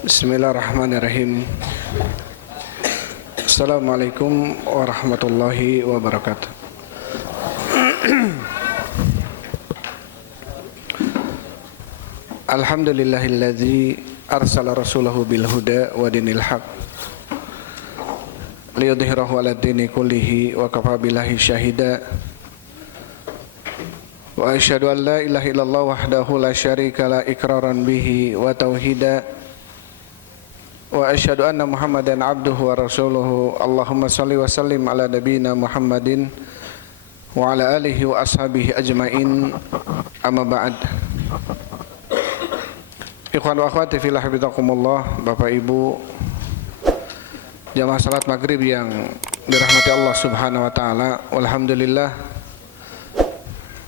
Bismillahirrahmanirrahim. Assalamualaikum warahmatullahi wabarakatuh. Alhamdulillahilladzi arsala rasulahu bil huda wa dinil haq liyudhhirahu 'ala dini kullihi wa kafa billahi syahida. Wa asyhadu an la ilaha illallah wahdahu la syarika la iqraran bihi wa tauhida. Wa asyhadu anna Muhammadan abduhu wa rasuluhu. Allahumma salli wa sallim ala nabiyyina Muhammadin wa ala alihi wa ashabihi ajmain. Amma ba'd. Ikhwan wa akhwati fillah hafizakumullah, Bapak Ibu jamaah salat maghrib yang dirahmati Allah Subhanahu wa taala. Alhamdulillah,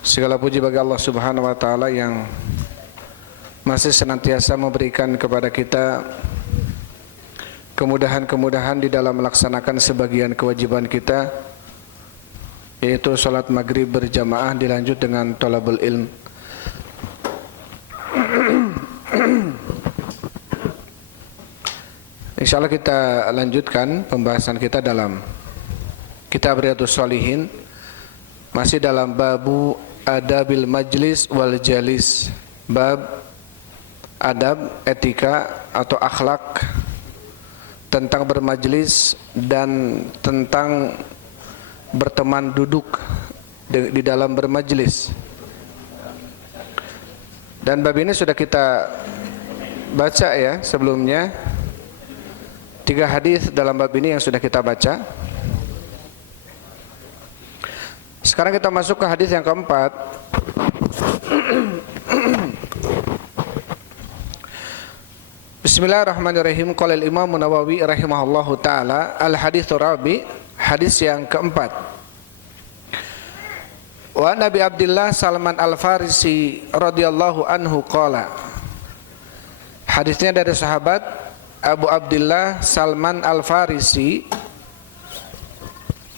segala puji bagi Allah Subhanahu wa taala yang masih senantiasa memberikan kepada kita kemudahan-kemudahan di dalam melaksanakan sebagian kewajiban kita, yaitu salat maghrib berjamaah dilanjut dengan thalabul ilm. Insyaallah kita lanjutkan pembahasan kita dalam kitab Riyadhus Shalihin, masih dalam babu adabil majlis wal jalis, bab adab, etika atau akhlak tentang bermajlis dan tentang berteman duduk di dalam bermajlis. Dan bab ini sudah kita baca ya sebelumnya, 3 hadis dalam bab ini yang sudah kita baca. Sekarang kita masuk ke hadis yang keempat. Bismillahirrahmanirrahim. Qala al-Imam Nawawi rahimahullahu taala, al-haditsu rabi, hadis yang keempat. Wa Nabi Abdullah Salman Al-Farisi radhiyallahu anhu qala. Hadisnya dari sahabat Abu Abdullah Salman Al-Farisi,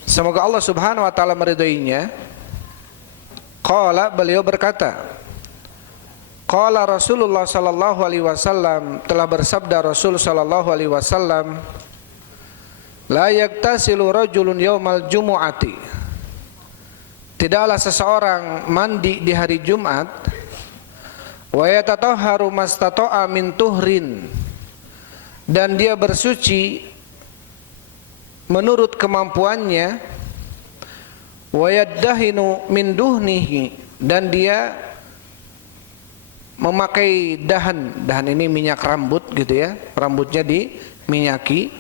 semoga Allah Subhanahu wa taala meridainya. Qala, beliau berkata, qala Rasulullah sallallahu alaihi wasallam, telah bersabda Rasul sallallahu alaihi wasallam, la yaktasilu rajulun yaumal jumu'ati, tidaklah seseorang mandi di hari Jumat, wa yatatahharu mastata'a min tuhrin, dan dia bersuci menurut kemampuannya, wa yaddahinu min duhnihi, dan dia memakai dahan ini minyak rambut gitu ya, rambutnya diminyaki,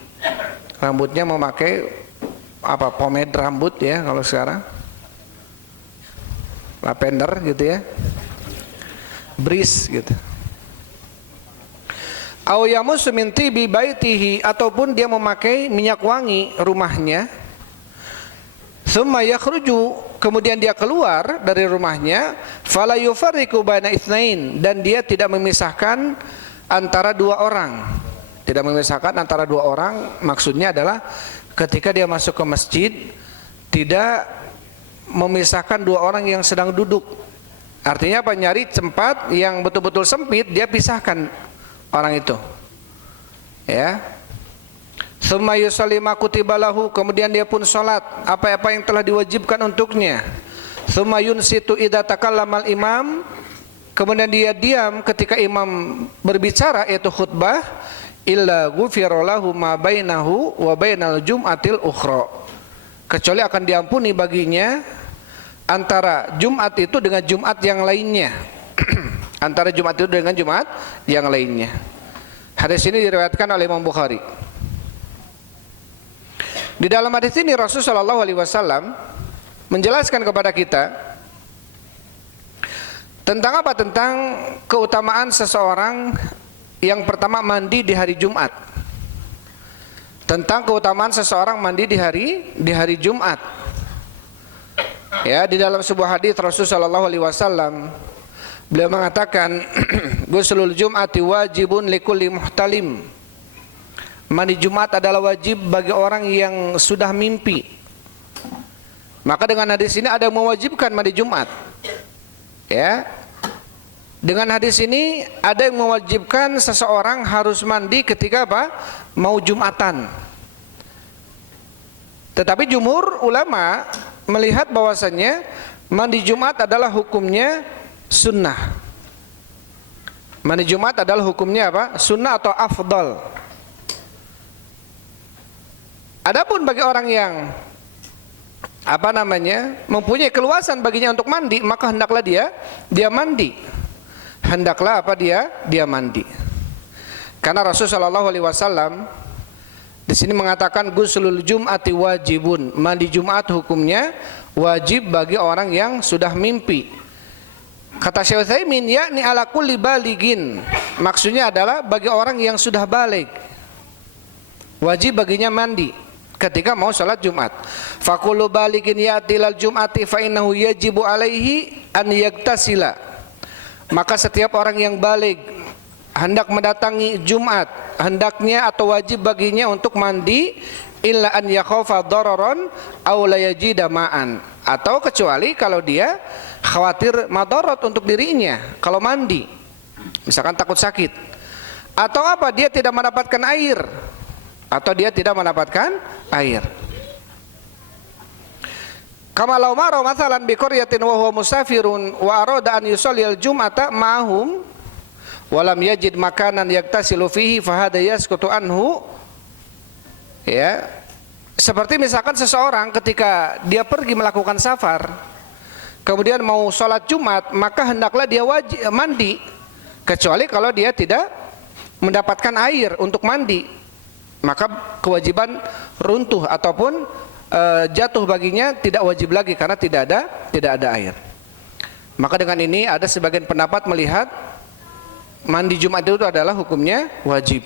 rambutnya memakai apa, pomade rambut ya kalau sekarang, lavender gitu ya, bris gitu. Au yamussu min tibi baitihi, ataupun dia memakai minyak wangi rumahnya. Tsumma yakhruju, kemudian dia keluar dari rumahnya, fala yufarriqu baina itsnain, dan dia tidak memisahkan antara 2 orang. Tidak memisahkan antara 2 orang maksudnya adalah ketika dia masuk ke masjid tidak memisahkan 2 orang yang sedang duduk. Artinya apa? Nyari tempat yang betul-betul sempit, dia pisahkan orang itu. Ya. Tsumma yusalli ma kutiba lahu, kemudian dia pun salat apa-apa yang telah diwajibkan untuknya. Tsumma yunsitu idza takallamal imam, kemudian dia diam ketika imam berbicara yaitu khutbah, illa ghufira lahu ma bainahu wa bainal jum'atil ukhra, kecuali akan diampuni baginya antara Jumat itu dengan Jumat yang lainnya. Antara Jumat itu dengan Jumat yang lainnya. Hadis ini diriwayatkan oleh Imam Bukhari. Di dalam hadis ini Rasulullah sallallahu alaihi wasallam menjelaskan kepada kita tentang apa? Tentang keutamaan seseorang yang pertama mandi di hari Jumat. Tentang keutamaan seseorang mandi di hari Jumat. Ya, di dalam sebuah hadis Rasulullah sallallahu alaihi wasallam beliau mengatakan, "Ghuslul Jum'ati wajibun likulli muhtalim." Mandi Jumat adalah wajib bagi orang yang sudah mimpi. Maka dengan hadis ini ada yang mewajibkan mandi Jumat. Ya. Dengan hadis ini ada yang mewajibkan seseorang harus mandi ketika apa? Mau Jumatan. Tetapi jumhur ulama melihat bahwasannya mandi Jumat adalah hukumnya sunnah. Mandi Jumat adalah hukumnya apa? Sunnah atau afdal. Adapun bagi orang yang mempunyai keluasan baginya untuk mandi, maka hendaklah dia mandi. Hendaklah dia mandi. Karena Rasulullah SAW di sini mengatakan guslul jum'ati wajibun. Mandi Jumat hukumnya wajib bagi orang yang sudah mimpi. Kata Syekh Utsaimin, yakni ala kulli baligin. Maksudnya adalah bagi orang yang sudah baligh. Wajib baginya mandi ketika mau salat Jumat. Faqulu baligin ya'tilal jum'ati fa innahu yajibu alaihi an yaktasila. Maka setiap orang yang baligh hendak mendatangi Jumat, hendaknya atau wajib baginya untuk mandi, illa an yakhafa dararan aw la yajida ma'an, atau kecuali kalau dia khawatir madarat untuk dirinya kalau mandi, misalkan takut sakit, atau apa, dia tidak mendapatkan air, Kama law mara mathalan bi qaryatin wa huwa musafirun wa arada an yusalliyal jum'ata ma'hum wa lam yajid makanan yaktasilu fihi fa hadha yasqutu anhu. Ya, seperti misalkan seseorang ketika dia pergi melakukan safar, kemudian mau sholat Jumat, maka hendaklah dia wajib mandi, kecuali kalau dia tidak mendapatkan air untuk mandi, maka kewajiban runtuh ataupun jatuh baginya, tidak wajib lagi karena tidak ada air. Maka dengan ini ada sebagian pendapat melihat mandi Jumat itu adalah hukumnya wajib.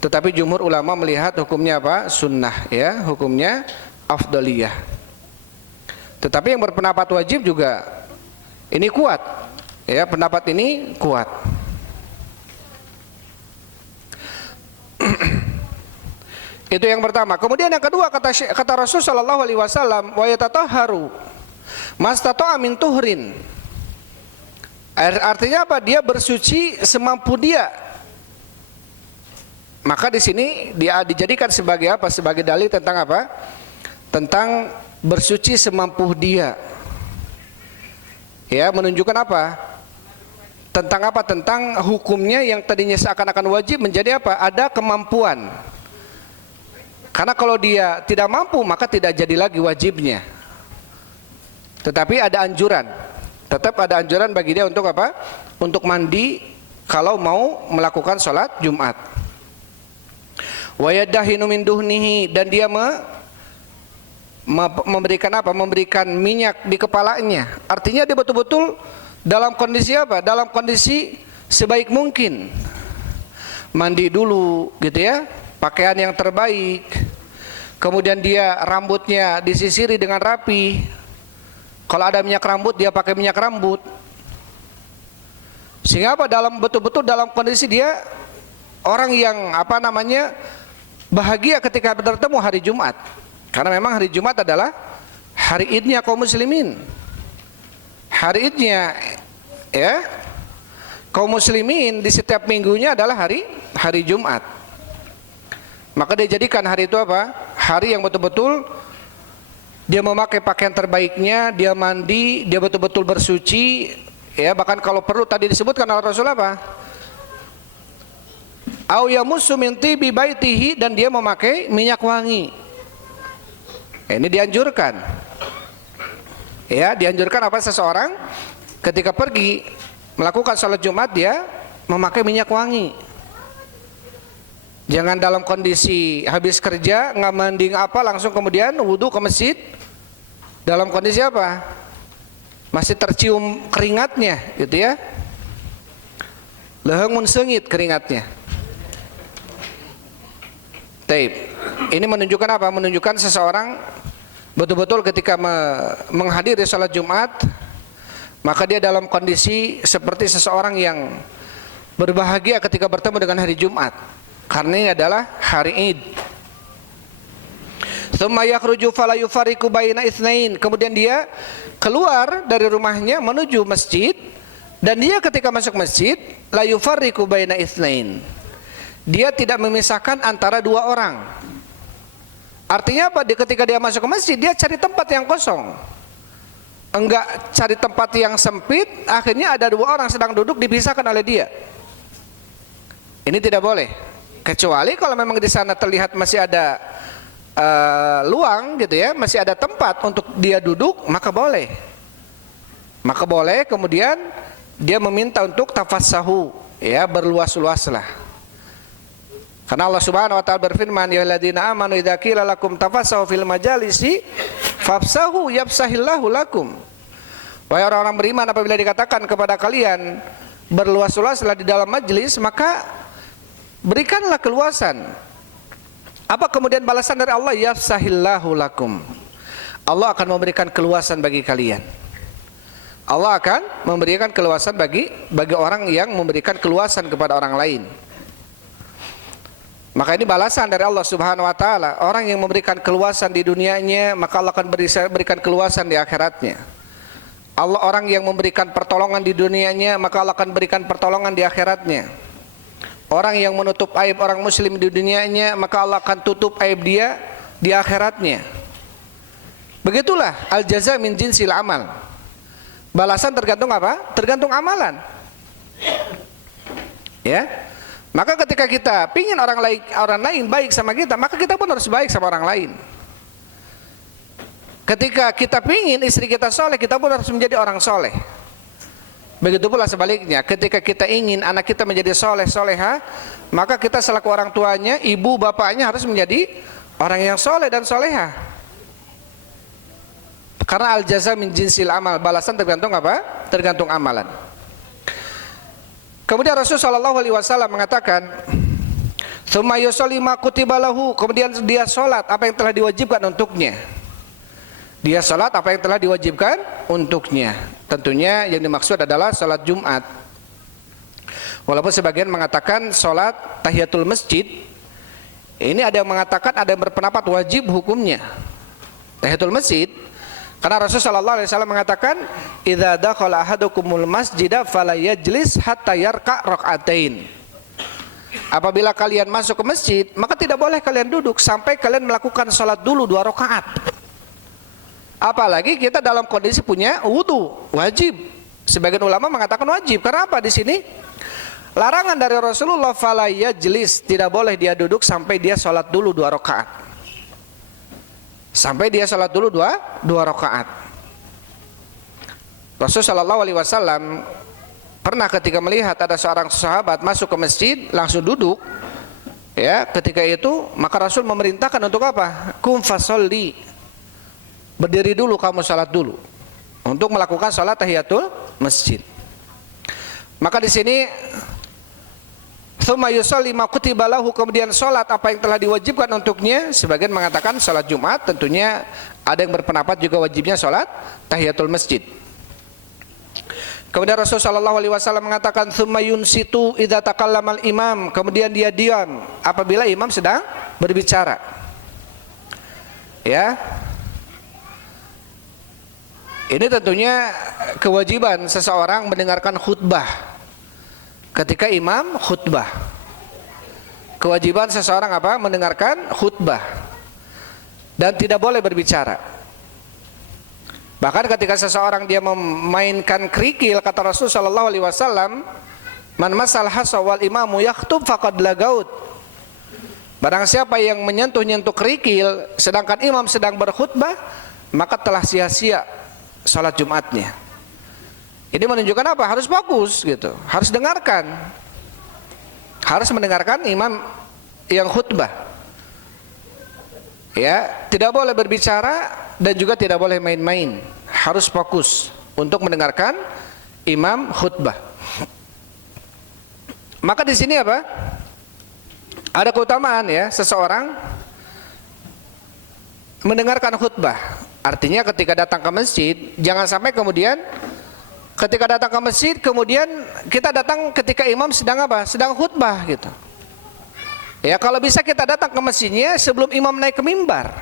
Tetapi jumhur ulama melihat hukumnya apa? Sunnah, ya, hukumnya afdaliyah. Tetapi yang berpendapat wajib juga ini kuat, ya, pendapat ini kuat. Itu yang pertama. Kemudian yang kedua, kata Rasul sallallahu alaihi wasallam, wa yatatahharu mastata'a min tuhrin. Artinya apa? Dia bersuci semampu dia. Maka di sini dia dijadikan sebagai apa? Sebagai dalil tentang apa? Tentang bersuci semampu dia. Ya, menunjukkan apa? Tentang apa? Tentang hukumnya yang tadinya seakan-akan wajib menjadi apa? Ada kemampuan. Karena kalau dia tidak mampu, maka tidak jadi lagi wajibnya. Tetapi ada anjuran, tetap ada anjuran bagi dia untuk apa? Untuk mandi kalau mau melakukan sholat Jumat. Wa yadahinu min duhnihi, dan dia memberikan apa? Memberikan minyak di kepalanya. Artinya dia betul-betul dalam kondisi apa? Dalam kondisi sebaik mungkin. Mandi dulu, gitu ya. Pakaian yang terbaik, kemudian dia rambutnya disisiri dengan rapi. Kalau ada minyak rambut, dia pakai minyak rambut. Sehingga apa? Betul-betul dalam kondisi dia orang yang bahagia ketika bertemu hari Jumat. Karena memang hari Jumat adalah hari idnya kaum muslimin. Hari idnya, ya, kaum muslimin di setiap minggunya adalah hari Jumat. Maka dia jadikan hari itu apa? Hari yang betul-betul dia memakai pakaian terbaiknya, dia mandi, dia betul-betul bersuci, ya, bahkan kalau perlu tadi disebutkan oleh Rasul apa? Au yamussu min tibi baitihi, dan dia memakai minyak wangi. Ini dianjurkan. Ya, dianjurkan apa? Seseorang ketika pergi melakukan sholat Jumat dia memakai minyak wangi. Jangan dalam kondisi habis kerja nggak mandi apa langsung kemudian wudhu ke masjid. Dalam kondisi apa? Masih tercium keringatnya, gitu ya. Lehengun sengit keringatnya. Taib. Ini menunjukkan apa? Menunjukkan seseorang betul-betul ketika menghadiri sholat Jumat, maka dia dalam kondisi seperti seseorang yang berbahagia ketika bertemu dengan hari Jumat. Karena ini adalah hari Id. Tsumma yakhruju fala yufariqu baina itsnain. Kemudian dia keluar dari rumahnya menuju masjid, Dan dia ketika masuk masjid, la yufarriqu baina itsnain. Dia tidak memisahkan antara dua orang. Artinya apa? Ketika dia masuk ke masjid, dia cari tempat yang kosong. Enggak cari tempat yang sempit, akhirnya ada dua orang sedang duduk dipisahkan oleh dia. Ini tidak boleh. Kecuali kalau memang di sana terlihat masih ada luang gitu ya, masih ada tempat untuk dia duduk, maka boleh. Maka boleh kemudian dia meminta untuk tafassahu, ya, berluas-luaslah. Karena Allah Subhanahu wa taala berfirman, ya alladzina amanu idza qila lakum tafassahu fil majalisi fafsahu yafsahillahu lakum. Wahai orang-orang beriman, apabila dikatakan kepada kalian berluas-luaslah di dalam majelis, maka berikanlah keluasan. Apa kemudian balasan dari Allah? Yafsahillahu lakum. Allah akan memberikan keluasan bagi kalian. Allah akan memberikan keluasan bagi orang yang memberikan keluasan kepada orang lain. Maka ini balasan dari Allah Subhanahu wa taala. Orang yang memberikan keluasan di dunianya, maka Allah akan berikan keluasan di akhiratnya. Orang yang memberikan pertolongan di dunianya, maka Allah akan berikan pertolongan di akhiratnya. Orang yang menutup aib orang muslim di dunianya, maka Allah akan tutup aib dia di akhiratnya. Begitulah al-jaza min jinsil amal. Balasan tergantung apa? Tergantung amalan. Ya. Maka ketika kita pingin orang lain baik sama kita, maka kita pun harus baik sama orang lain. Ketika kita pingin istri kita soleh, kita pun harus menjadi orang soleh. Begitu pula sebaliknya, ketika kita ingin anak kita menjadi soleh soleha, maka kita selaku orang tuanya, ibu bapaknya harus menjadi orang yang soleh dan soleha. Karena al-jaza min jinsil amal, balasan tergantung apa? Tergantung amalan. Kemudian Rasulullah SAW mengatakan, "Tsumma yusalli ma kutiba lahu." Kemudian dia salat apa yang telah diwajibkan untuknya. Dia salat apa yang telah diwajibkan untuknya. Tentunya yang dimaksud adalah salat Jumat. Walaupun sebagian mengatakan salat tahiyatul masjid. Ini ada yang mengatakan, ada yang berpendapat wajib hukumnya tahiyatul masjid. Karena Rasulullah SAW mengatakan, "Idza dakhala ahadukumul masjida fala yajlis hatta yarka rak'atain." Apabila kalian masuk ke masjid, maka tidak boleh kalian duduk sampai kalian melakukan salat dulu 2 rakaat. Apalagi kita dalam kondisi punya wudu, wajib. Sebagian ulama mengatakan wajib. Karena apa di sini? Larangan dari Rasulullah, fala yajlis, tidak boleh dia duduk sampai dia salat dulu 2 rakaat. Sampai dia salat dulu dua rakaat. Rasulullah SAW pernah ketika melihat ada seorang sahabat masuk ke masjid langsung duduk, ya, ketika itu maka Rasul memerintahkan untuk apa? Kum fasolli, berdiri dulu kamu salat dulu, untuk melakukan salat tahiyatul masjid. Maka di sini tsumma yusalli ma kutiba lahu, kemudian salat apa yang telah diwajibkan untuknya. Sebagian mengatakan salat Jumat, tentunya ada yang berpendapat juga wajibnya salat tahiyatul masjid. Kemudian Rasulullah SAW mengatakan, tsumma yunsitu idza takallamal imam, kemudian dia diam apabila imam sedang berbicara. Ya. Ini tentunya kewajiban seseorang mendengarkan khutbah. Ketika imam khutbah, kewajiban seseorang apa? Mendengarkan khutbah dan tidak boleh berbicara. Bahkan ketika seseorang dia memainkan kerikil, kata Rasulullah SAW, "Man masal hasa wal imamu yakhutub faqad lagaut." Barang siapa yang menyentuh-nyentuh kerikil sedangkan imam sedang berkhutbah, maka telah sia-sia salat Jumatnya. Ini menunjukkan apa? Harus fokus gitu, harus dengarkan, harus mendengarkan imam yang khutbah. Ya, tidak boleh berbicara dan juga tidak boleh main-main. Harus fokus untuk mendengarkan imam khutbah. Maka di sini apa? Ada keutamaan ya seseorang mendengarkan khutbah. Artinya ketika datang ke masjid, jangan sampai kemudian ketika datang ke masjid, kemudian kita datang ketika imam sedang apa? Sedang khutbah gitu. Ya, kalau bisa kita datang ke masjidnya sebelum imam naik ke mimbar.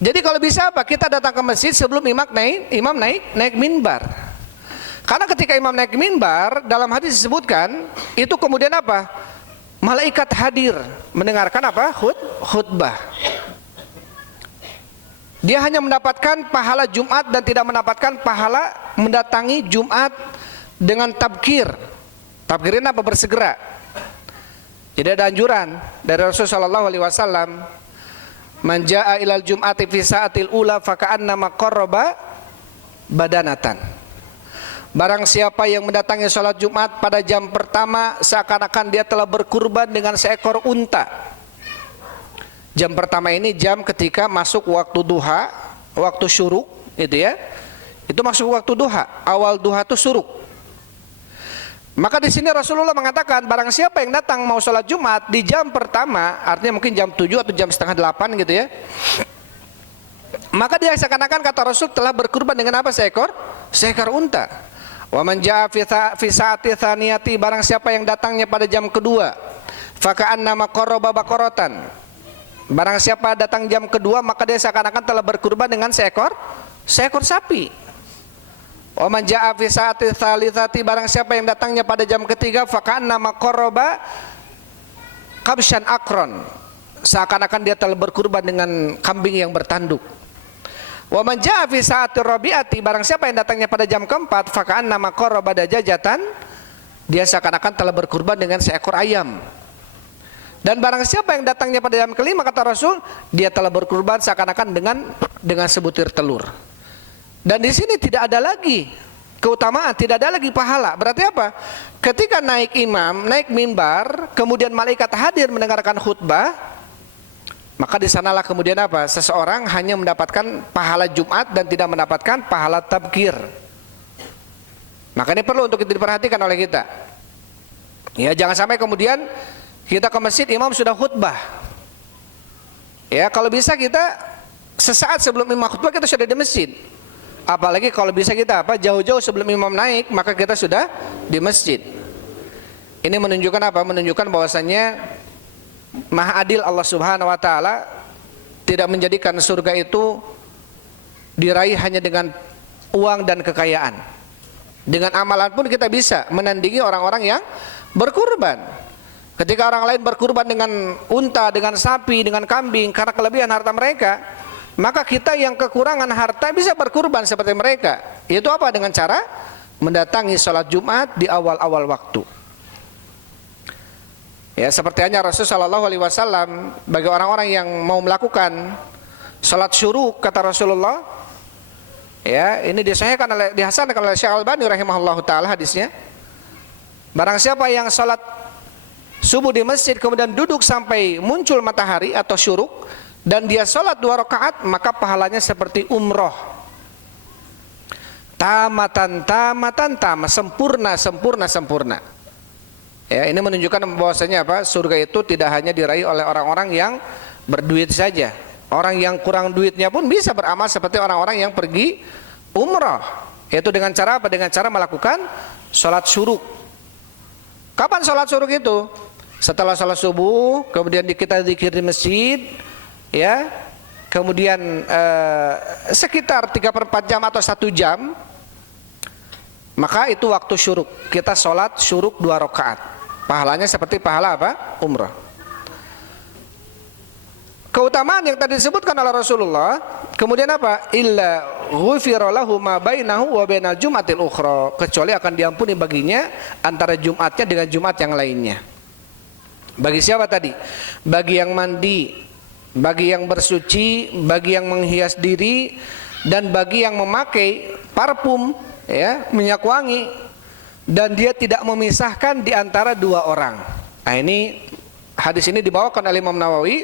Jadi kalau bisa apa? Kita datang ke masjid sebelum imam naik mimbar. Karena ketika imam naik mimbar, dalam hadis disebutkan, itu kemudian apa? Malaikat hadir mendengarkan apa? Khutbah. Dia hanya mendapatkan pahala Jumat dan tidak mendapatkan pahala mendatangi Jumat dengan tabkir. Tabkirin apa? Bersegera. Jadi ada anjuran dari Rasulullah SAW, man jaa ilal jum'ati fi sa'atil ula faka'annama qarraba badanatan. Barang siapa yang mendatangi sholat Jumat pada jam pertama, seakan-akan dia telah berkurban dengan seekor unta. Jam pertama ini jam ketika masuk waktu duha, waktu syuruk, itu ya. Itu masuk waktu duha, awal duha itu syuruk. Maka di sini Rasulullah mengatakan, barang siapa yang datang mau sholat Jumat di jam pertama, artinya mungkin jam 7 atau jam setengah 8 gitu ya, maka dia seakan-akan kata Rasul telah berkurban dengan apa? Seekor unta. Wa man jaa fi sa'ati tsaniyati, barang siapa yang datangnya pada jam kedua, faka'annama qarraba baqaratan. Barang siapa datang jam kedua, maka dia seakan-akan telah berkurban dengan seekor sapi. Wa man jaa fi sa'ati tsalitsati, barang siapa yang datangnya pada jam ketiga, faka'annama qarraba kabshan akron. Seakan-akan dia telah berkurban dengan kambing yang bertanduk. Wa man jaa fi sa'ati rabi'ati, barang siapa yang datangnya pada jam keempat, faka'annama qarraba dajajatan, dia seakan-akan telah berkurban dengan seekor ayam. Dan barang siapa yang datangnya pada jam kelima, kata Rasul, dia telah berkurban seakan-akan dengan sebutir telur. Dan di sini tidak ada lagi keutamaan, tidak ada lagi pahala. Berarti apa? Ketika naik imam, naik mimbar, kemudian malaikat hadir mendengarkan khutbah, maka di sanalah kemudian apa? Seseorang hanya mendapatkan pahala Jumat dan tidak mendapatkan pahala tabkir. Maka ini perlu untuk diperhatikan oleh kita. Ya, jangan sampai kemudian kita ke masjid, imam sudah khutbah. Ya, kalau bisa kita sesaat sebelum imam khutbah kita sudah di masjid. Apalagi kalau bisa kita apa? Jauh-jauh sebelum imam naik, maka kita sudah di masjid. Ini menunjukkan apa? Menunjukkan bahwasannya Maha adil Allah Subhanahu wa taala tidak menjadikan surga itu diraih hanya dengan uang dan kekayaan. Dengan amalan pun kita bisa menandingi orang-orang yang berkurban. Ketika orang lain berkurban dengan unta, dengan sapi, dengan kambing karena kelebihan harta mereka, maka kita yang kekurangan harta bisa berkurban seperti mereka. Itu apa? Dengan cara mendatangi sholat Jumat di awal-awal waktu. Ya, seperti hanya Rasulullah SAW bagi orang-orang yang mau melakukan salat syuruk, kata Rasulullah. Ya, ini dihasankan oleh Syekh Al-Albani rahimahullahu taala hadisnya. Barang siapa yang salat subuh di masjid kemudian duduk sampai muncul matahari atau syuruk dan dia salat 2 rakaat, maka pahalanya seperti umroh. Tamatan, sempurna. Ya, ini menunjukkan bahwasanya apa? Surga itu tidak hanya diraih oleh orang-orang yang berduit saja. Orang yang kurang duitnya pun bisa beramal seperti orang-orang yang pergi umrah. Yaitu dengan cara apa? Dengan cara melakukan sholat syuruk. Kapan sholat syuruk itu? Setelah sholat subuh, kemudian kita zikir di masjid, ya. Kemudian sekitar 3/4 jam atau 1 jam, maka itu waktu syuruk. Kita sholat syuruk 2 rakaat. Pahalanya seperti pahala apa? Umrah. Keutamaan yang tadi disebutkan oleh Rasulullah, kemudian apa? Illa ghufira lahu ma bainahu wa bainal jum'atil ukhra, kecuali akan diampuni baginya antara Jumatnya dengan Jumat yang lainnya. Bagi siapa tadi? Bagi yang mandi, bagi yang bersuci, bagi yang menghias diri, dan bagi yang memakai parfum, ya, minyak wangi, dan dia tidak memisahkan di antara 2 orang. Nah, ini hadis ini dibawakan oleh Imam Nawawi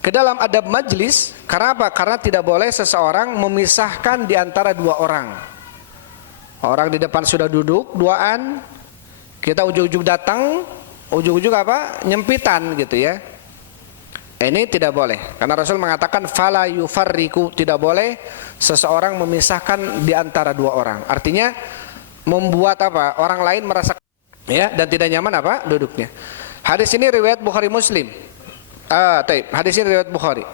ke dalam adab majlis. Karena apa? Karena tidak boleh seseorang memisahkan di antara 2 orang. Orang di depan sudah duduk duaan, kita ujug-ujug datang, ujug-ujug apa? Nyempitan gitu ya. Ini tidak boleh. Karena Rasul mengatakan fala yufarriqu, tidak boleh seseorang memisahkan di antara 2 orang. Artinya membuat apa? Orang lain merasa ya dan tidak nyaman apa? Duduknya. Hadis ini riwayat Bukhari Muslim. Hadis ini riwayat Bukhari.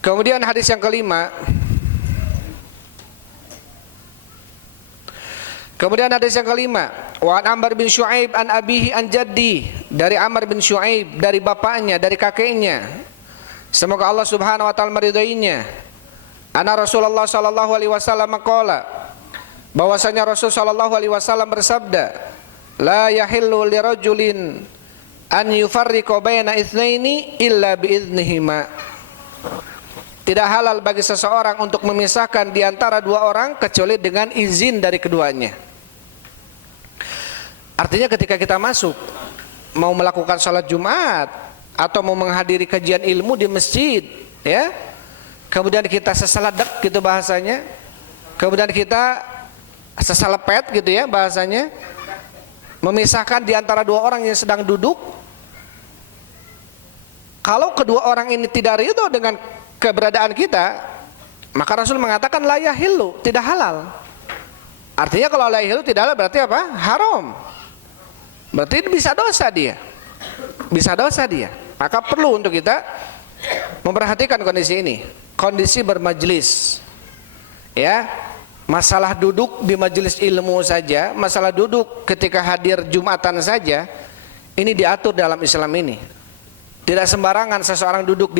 Kemudian hadis yang kelima. Wa an Amr bin Syuaib an abihi an jaddi, dari Amr bin Syuaib, dari bapaknya, dari kakeknya. Semoga Allah Subhanahu wa taala meridainya. Anna Rasulullah sallallahu alaihi wasallam qala, bahwasanya Rasul sallallahu alaihi wasallam bersabda, la yahillu lirajulin an yufarriqa baina itsnaini illa biiznihima. Tidak halal bagi seseorang untuk memisahkan di antara dua orang kecuali dengan izin dari keduanya. Artinya ketika kita masuk mau melakukan sholat Jumat atau mau menghadiri kajian ilmu di masjid, ya, kemudian kita seseladek gitu bahasanya, kemudian kita seselepet gitu ya bahasanya, memisahkan di antara dua orang yang sedang duduk. Kalau kedua orang ini tidak ridho dengan keberadaan kita, maka Rasul mengatakan la yahillu, tidak halal. Artinya kalau la yahillu tidak halal berarti apa? Haram. Berarti bisa dosa dia. Bisa dosa dia. Maka perlu untuk kita memperhatikan kondisi ini. Kondisi bermajlis. Ya. Masalah duduk di majelis ilmu saja, masalah duduk ketika hadir Jumatan saja, ini diatur dalam Islam ini. Tidak sembarangan seseorang duduk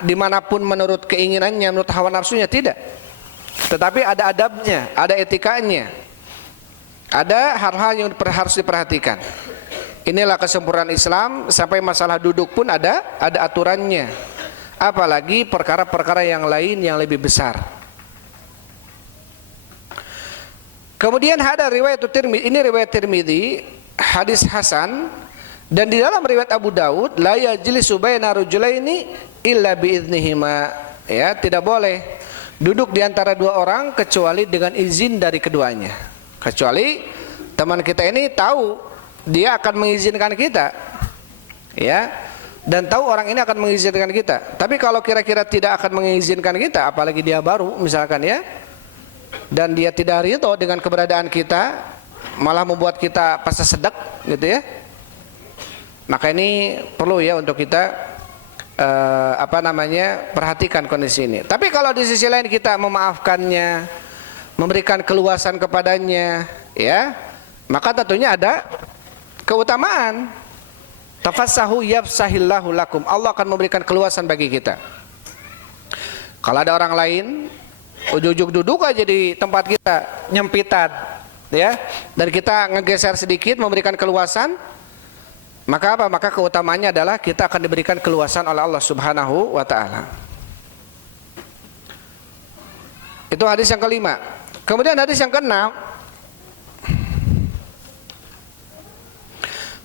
dimanapun menurut keinginannya, menurut hawa nafsunya, tidak. Tetapi ada adabnya, ada etikanya, ada hal-hal yang harus diperhatikan. Inilah kesempurnaan Islam. Sampai masalah duduk pun ada aturannya, apalagi perkara-perkara yang lain yang lebih besar. Kemudian ada riwayat Tirmidzi, ini riwayat Tirmidzi, hadis hasan. Dan di dalam riwayat Abu Daud, la yajlisu baina rajulaini illa biiznihima, ya, tidak boleh duduk di antara dua orang kecuali dengan izin dari keduanya. Kecuali teman kita ini tahu dia akan mengizinkan kita, ya, dan tahu orang ini akan mengizinkan kita. Tapi kalau kira-kira tidak akan mengizinkan kita, apalagi dia baru misalkan, ya, dan dia tidak ridho dengan keberadaan kita, malah membuat kita pasang sedek gitu ya, maka ini perlu ya untuk kita perhatikan kondisi ini. Tapi kalau di sisi lain kita memaafkannya, memberikan keluasan kepadanya, ya, maka tentunya ada keutamaan. Tafassahu yafsahillahu lakum, Allah akan memberikan keluasan bagi kita. Kalau ada orang lain ujug-ujug duduk aja di tempat kita, nyempitan, ya, dan kita ngegeser sedikit memberikan keluasan, maka apa? Maka keutamaannya adalah kita akan diberikan keluasan oleh Allah Subhanahu wa taala. Itu hadis yang kelima. Kemudian hadis yang keenam,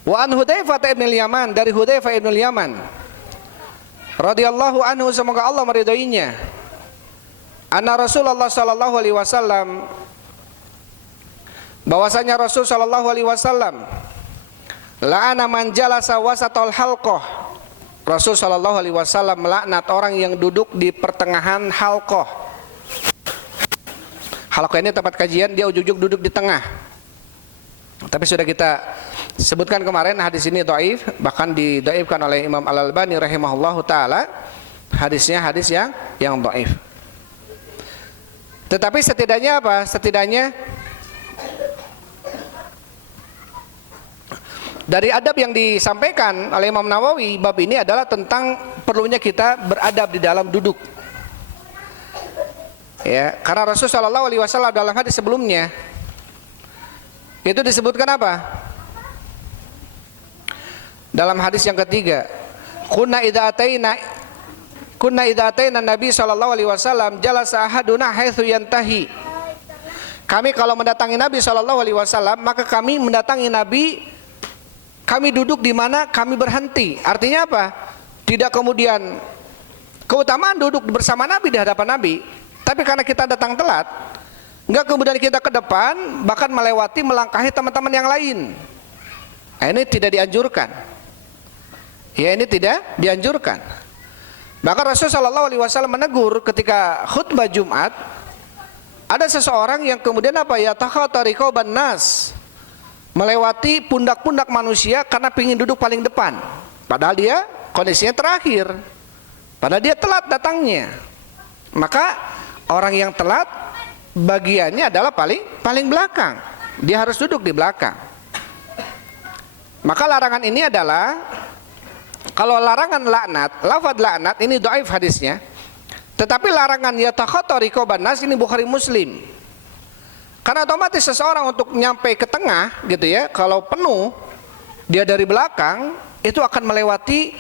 wa an Hudzaifah bin Yaman, dari Hudzaifah bin Yaman radhiyallahu anhu, semoga Allah meridainya, anna Rasulullah sallallahu alaihi wasallam, bahwasanya Rasul sallallahu alaihi wasallam la'ana man jalasa wasatul halqah, Rasul sallallahu alaihi wasallam melaknat orang yang duduk di pertengahan halqah. Halqah ini tempat kajian, dia ujug-ujug duduk di tengah. Tapi sudah kita sebutkan kemarin hadis ini dhaif, bahkan didhaifkan oleh Imam Al-Albani rahimahullahu taala. Hadisnya hadis yang dhaif. Tetapi setidaknya apa? Setidaknya dari adab yang disampaikan oleh Imam Nawawi bab ini adalah tentang perlunya kita beradab di dalam duduk. Ya, karena Rasulullah sallallahu alaihi wasallam dalam hadis sebelumnya itu disebutkan apa? Dalam hadis yang ketiga, kunna idza ataina Nabi sallallahu alaihi wasallam jalasa ahaduna haitsu yantahi. Kami kalau mendatangi Nabi sallallahu alaihi wasallam, maka kami mendatangi Nabi, kami duduk di mana kami berhenti. Artinya apa? Tidak kemudian keutamaan duduk bersama Nabi di hadapan Nabi, tapi karena kita datang telat, enggak kemudian kita ke depan, bahkan melewati, melangkahi teman-teman yang lain. Nah, ini tidak dianjurkan. Ya, ini tidak dianjurkan. Bahkan Rasulullah sallallahu alaihi wasallam menegur ketika khutbah Jumat, ada seseorang yang kemudian apa? Ya takhatari qauban nas, melewati pundak-pundak manusia karena ingin duduk paling depan, padahal dia kondisinya terakhir, padahal dia telat datangnya. Maka orang yang telat bagiannya adalah paling belakang, dia harus duduk di belakang. Maka larangan ini adalah, kalau larangan laknat, lafaz laknat ini dhaif hadisnya, tetapi larangan yatakhatta riqaban nas ini Bukhari Muslim. Karena otomatis seseorang untuk nyampe ke tengah gitu ya, kalau penuh dia dari belakang, itu akan melewati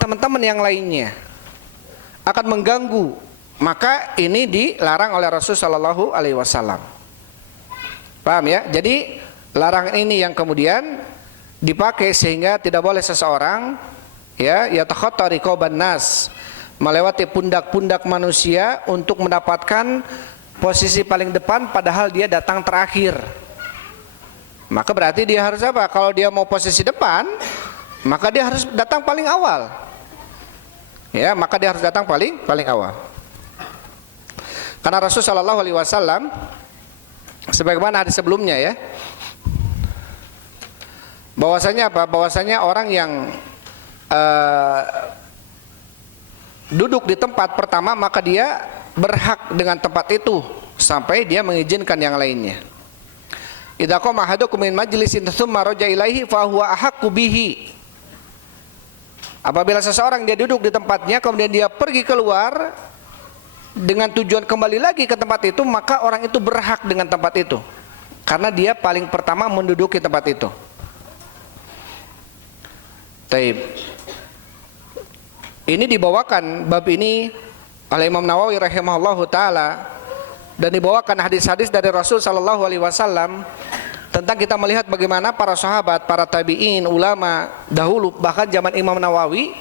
teman-teman yang lainnya, akan mengganggu. Maka ini dilarang oleh Rasulullah SAW. Paham ya? Jadi larangan ini yang kemudian dipakai sehingga tidak boleh seseorang ya yatakhatta riqaban nas, melewati pundak-pundak manusia untuk mendapatkan posisi paling depan padahal dia datang terakhir. Maka berarti dia harus apa? Kalau dia mau posisi depan, maka dia harus datang paling awal. Ya, maka dia harus datang paling awal. Karena Rasulullah SAW sebagaimana hadis sebelumnya ya, bahwasanya apa? Bahwasanya orang yang duduk di tempat pertama, maka dia berhak dengan tempat itu sampai dia mengizinkan yang lainnya. Idza qama ahadukum min majlisin tsumma raja ilaihi fa huwa ahaqqu bihi. Apabila seseorang dia duduk di tempatnya kemudian dia pergi keluar dengan tujuan kembali lagi ke tempat itu, maka orang itu berhak dengan tempat itu karena dia paling pertama menduduki tempat itu. Taib. Ini dibawakan bab ini oleh Imam Nawawi rahimahullahu taala, dan dibawakan hadis-hadis dari Rasul sallallahu alaihi wasallam tentang kita melihat bagaimana para sahabat, para tabi'in, ulama dahulu, bahkan zaman Imam Nawawi,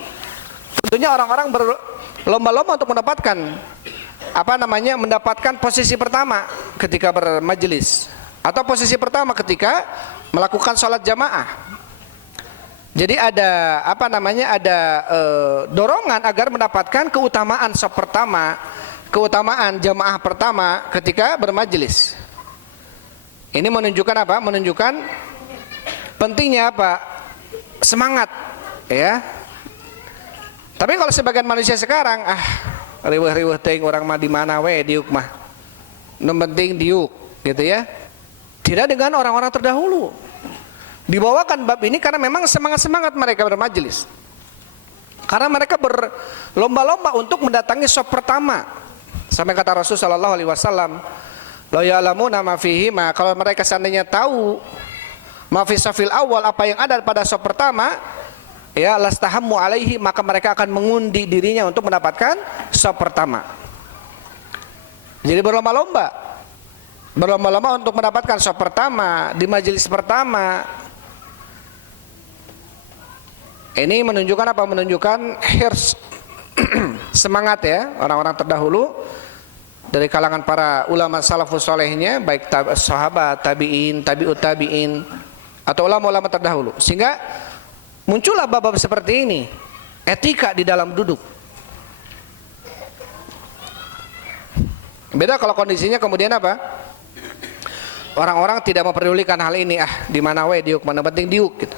tentunya orang-orang berlomba-lomba untuk mendapatkan mendapatkan posisi pertama ketika bermajelis atau posisi pertama ketika melakukan sholat jamaah. Jadi ada dorongan agar mendapatkan keutamaan saf pertama, keutamaan jamaah pertama ketika bermajelis. Ini menunjukkan apa? Menunjukkan pentingnya apa? Semangat, ya. Tapi kalau sebagian manusia sekarang, riweuh-riweuh teuing urang mah di mana we diuk mah. Nu penting diuk, gitu ya. Tidak dengan orang-orang terdahulu. Dibawakan bab ini karena memang semangat-semangat mereka bermajelis. Karena mereka berlomba-lomba untuk mendatangi shaf pertama. Sampai kata Rasul sallallahu alaihi wasallam, "La ya'lamuna ma fihi ma", kalau mereka seandainya tahu ma fi shafil awal, apa yang ada pada shaf pertama, ya lastahammu alaihi, maka mereka akan mengundi dirinya untuk mendapatkan shaf pertama. Jadi berlomba-lomba untuk mendapatkan shaf pertama di majelis pertama. Ini menunjukkan apa? Menunjukkan hirs, semangat ya orang-orang terdahulu dari kalangan para ulama salafus solehnya, baik sahabat, tabi'in, tabi'ut tabi'in, atau ulama-ulama terdahulu, sehingga muncullah bab-bab seperti ini, etika di dalam duduk. Beda kalau kondisinya kemudian apa? Orang-orang tidak memperdulikan hal ini, di mana we diuk, mana penting diuk gitu.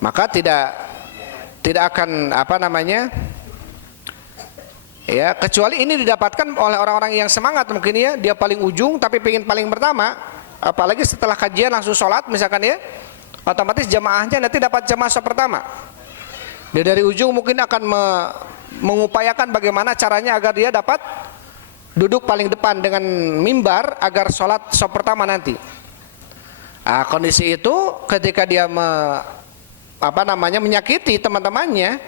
Maka tidak akan ya, kecuali ini didapatkan oleh orang-orang yang semangat, mungkin ya dia paling ujung tapi pengen paling pertama, apalagi setelah kajian langsung sholat misalkan ya, otomatis jamaahnya nanti dapat jamaah shaf pertama. Dia dari ujung mungkin akan mengupayakan bagaimana caranya agar dia dapat duduk paling depan dengan mimbar agar sholat shaf pertama nanti. Kondisi itu ketika dia menyakiti teman-temannya,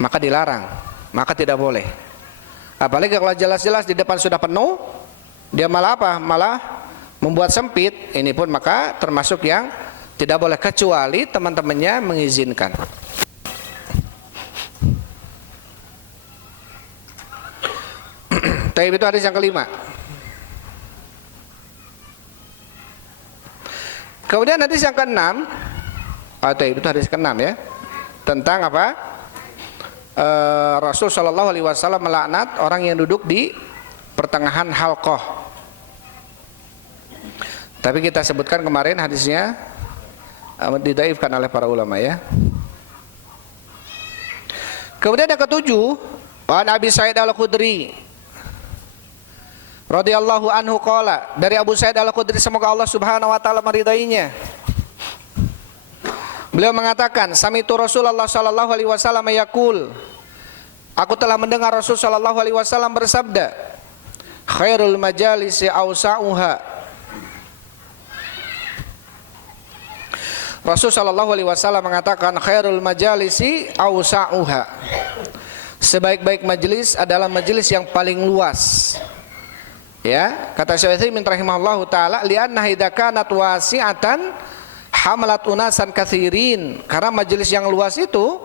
maka dilarang, maka tidak boleh. Apalagi kalau jelas-jelas di depan sudah penuh, dia malah membuat sempit. Ini pun maka termasuk yang tidak boleh, kecuali teman-temannya mengizinkan. Tapi itu hadis yang kelima. Kemudian hadis yang keenam, itu hadis ke-6 ya, tentang apa? Rasul sallallahu alaihi wasallam melaknat orang yang duduk di pertengahan halqah. Tapi kita sebutkan kemarin hadisnya Didhaifkan oleh para ulama ya. Kemudian yang ketujuh, wa Abi Sa'id Al-Khudri radhiyallahu anhu qala, dari Abu Sa'id Al-Khudri semoga Allah Subhanahu wa taala meridainya. Beliau mengatakan, sami'tu Rasulullah sallallahu alaihi wasallam yaqul, aku telah mendengar Rasul sallallahu alaihi wasallam bersabda, khairul majalisi awsa'uha. Rasul sallallahu alaihi wasallam mengatakan khairul majalisi awsa'uha. Sebaik-baik majelis adalah majelis yang paling luas. Ya, kata Syekh Utsaimin rahimahullahu taala, li'anna idza kanat wasi'atan hamalat unasan katsirin. Karena majelis yang luas itu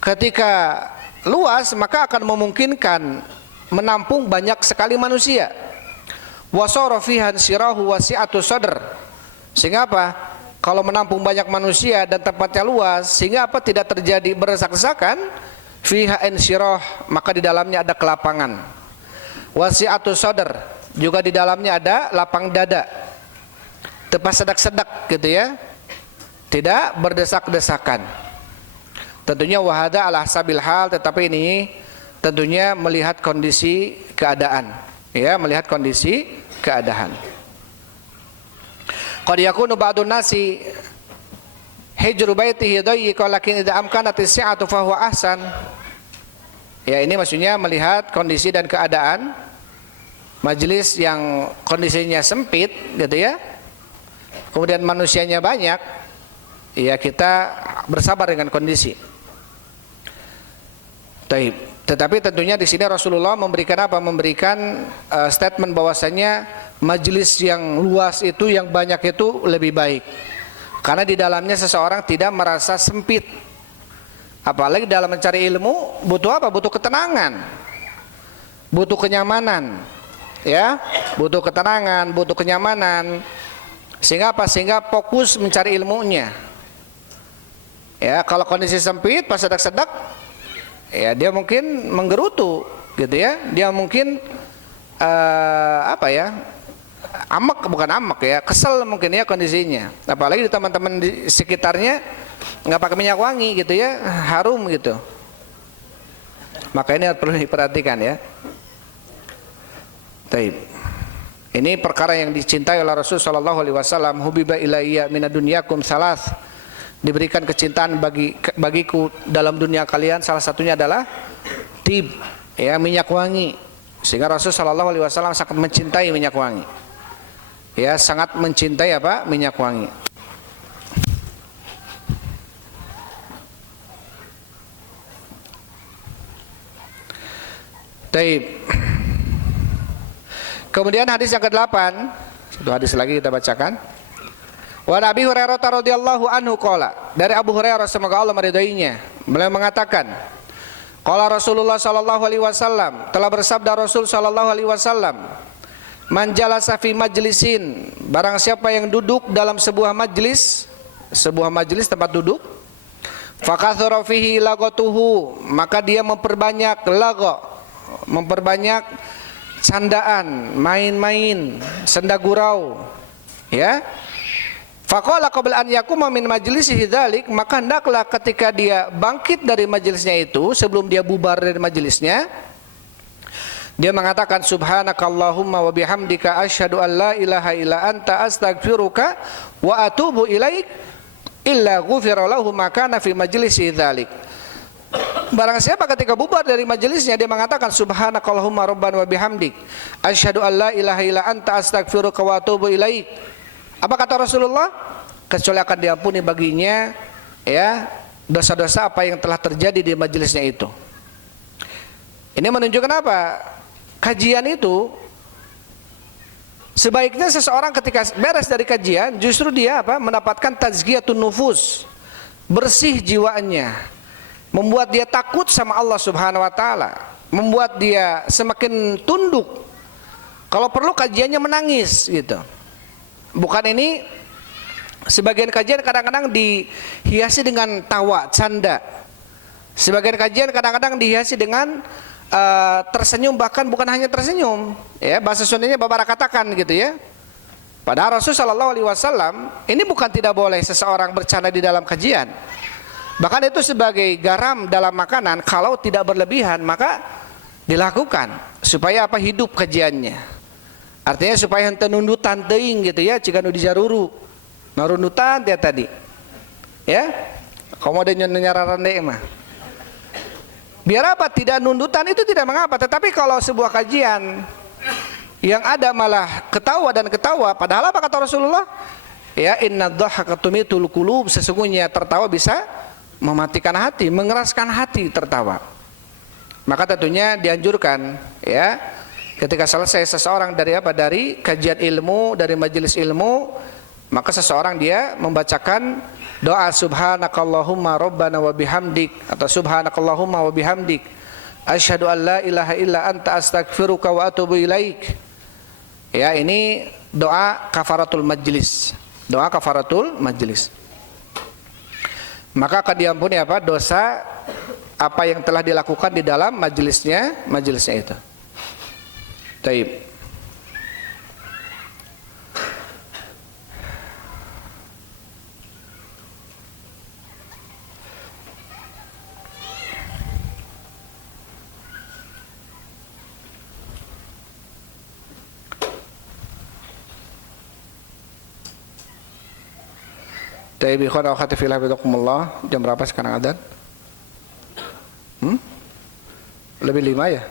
ketika luas maka akan memungkinkan menampung banyak sekali manusia. Wa sara fiha sirahu wasi'atu sadr. Sehingga apa? Kalau menampung banyak manusia dan tempatnya luas, sehingga apa? Tidak terjadi berdesak-desakan, fiha insyirah, maka di dalamnya ada kelapangan. Wasi'atu sadr, juga di dalamnya ada lapang dada. Tepat sedak-sedak gitu ya. Tidak berdesak-desakan. Tentunya wahada ala sabil hal, tetapi ini tentunya melihat kondisi keadaan. Ya, melihat kondisi keadaan. Qad yakunu ba'dun nasi hijru baitihi dayyiq lakin idza amkanat as-si'atu fa huwa ahsan. Ya, ini maksudnya melihat kondisi dan keadaan majelis yang kondisinya sempit gitu ya. Kemudian manusianya banyak, ya kita bersabar dengan kondisi. Tetapi tentunya di sini Rasulullah memberikan apa? Memberikan statement bahwasanya majelis yang luas itu, yang banyak itu lebih baik. Karena di dalamnya seseorang tidak merasa sempit. Apalagi dalam mencari ilmu butuh apa? Butuh ketenangan, butuh kenyamanan, ya, butuh ketenangan, butuh kenyamanan. Sehingga apa? Sehingga fokus mencari ilmunya. Ya, kalau kondisi sempit, pas sedak-sedak, ya dia mungkin menggerutu, gitu ya. Dia mungkin apa ya? Amak, bukan amak ya, kesel mungkin ya kondisinya. Apalagi di teman-teman di sekitarnya nggak pakai minyak wangi gitu ya, harum gitu. Maka ini perlu diperhatikan ya. Taib. Ini perkara yang dicintai oleh Rasul sallallahu alaihi wasallam, hubiba ilayya minad dunyakum salas. Diberikan kecintaan bagiku dalam dunia kalian, salah satunya adalah tib, ya, minyak wangi. Sehingga Rasul sallallahu alaihi wasallam sangat mencintai minyak wangi. Ya, sangat mencintai apa? Minyak wangi. Taib. Kemudian hadis yang ke-8, satu hadis lagi kita bacakan. Wa Abi Hurairah radhiyallahu anhu qala, dari Abu Hurairah semoga Allah meridainya, beliau mengatakan, qala Rasulullah sallallahu alaihi wasallam, telah bersabda Rasul sallallahu alaihi wasallam, man jalasa fi majlisin, barang siapa yang duduk dalam sebuah majlis tempat duduk, fakathura fihi lagatuhu, maka dia memperbanyak lago, memperbanyak candaan, main-main, senda gurau, ya. Faqala qabla an yakuma min majlisihi dzalik, maka hendaklah ketika dia bangkit dari majelisnya itu, sebelum dia bubar dari majelisnya, dia mengatakan subhanakallahumma wa bihamdika asyhadu an la ilaha illa anta astaghfiruka wa atubu ilaik illa ghufira lahu ma kana fi majlisihi dzalik. Barang siapa ketika bubar dari majelisnya dia mengatakan subhanakallahumma rabbana wa bihamdik asyhadu an la ilaha illa anta astaghfiruka wa atubu ilaik. Apa kata Rasulullah? Kecuali akan diampuni baginya ya dosa-dosa apa yang telah terjadi di majelisnya itu. Ini menunjukkan apa? Kajian itu sebaiknya seseorang ketika beres dari kajian justru dia apa? Mendapatkan tazkiyatun nufus, bersih jiwanya, membuat dia takut sama Allah Subhanahu wa taala, membuat dia semakin tunduk. Kalau perlu kajiannya menangis gitu. Bukan ini sebagian kajian kadang-kadang dihiasi dengan tawa, canda. Sebagian kajian kadang-kadang dihiasi dengan tersenyum, bahkan bukan hanya tersenyum, ya, bahasa Sundanya babara katakan gitu ya. Padahal Rasul Shallallahu Alaihi Wasallam ini bukan tidak boleh seseorang bercanda di dalam kajian. Bahkan itu sebagai garam dalam makanan, kalau tidak berlebihan maka dilakukan supaya apa, hidup kajiannya. Artinya supaya henteu nundutan teuing gitu ya, jika nu dijaruru. Narundutan dia tadi. Ya. Komodo nyararan deui mah. Biar apa? Tidak nundutan itu tidak mengapa, tetapi kalau sebuah kajian yang ada malah ketawa dan ketawa, padahal apa kata Rasulullah? Ya, innadh-dhahaka tumitul qulub, sesungguhnya tertawa bisa mematikan hati, mengeraskan hati tertawa. Maka tentunya dianjurkan ya, ketika selesai seseorang dari apa? Dari kajian ilmu, dari majelis ilmu, maka seseorang dia membacakan doa subhanakallahumma rabbana wa bihamdik, atau subhanakallahumma wa bihamdik asyhadu an la ilaha illa anta astaghfiruka wa atubu ilaik. Ya, ini doa kafaratul majlis. Doa kafaratul majlis. Maka akan diampuni apa? Dosa apa yang telah dilakukan di dalam majelisnya itu. Taib. Taib ikhwan akhwati fillah bidakumullah. Jam berapa sekarang adzan? Lebih 5 ya?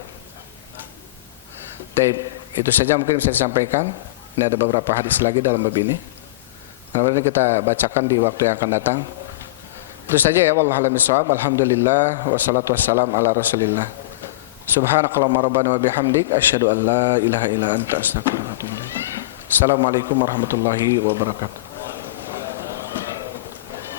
Taib, itu saja mungkin bisa disampaikan. Ini ada beberapa hadis lagi dalam bab ini. Kemudian kita bacakan di waktu yang akan datang. Itu saja ya, wallahu a'lam bishawab. Alhamdulillah wassalatu wassalam ala Rasulillah. Subhanakallahumma rabbana wa bihamdik asyhadu an la ilaha illa anta astaghfiruka wa atubu ilaik. Assalamualaikum warahmatullahi wabarakatuh.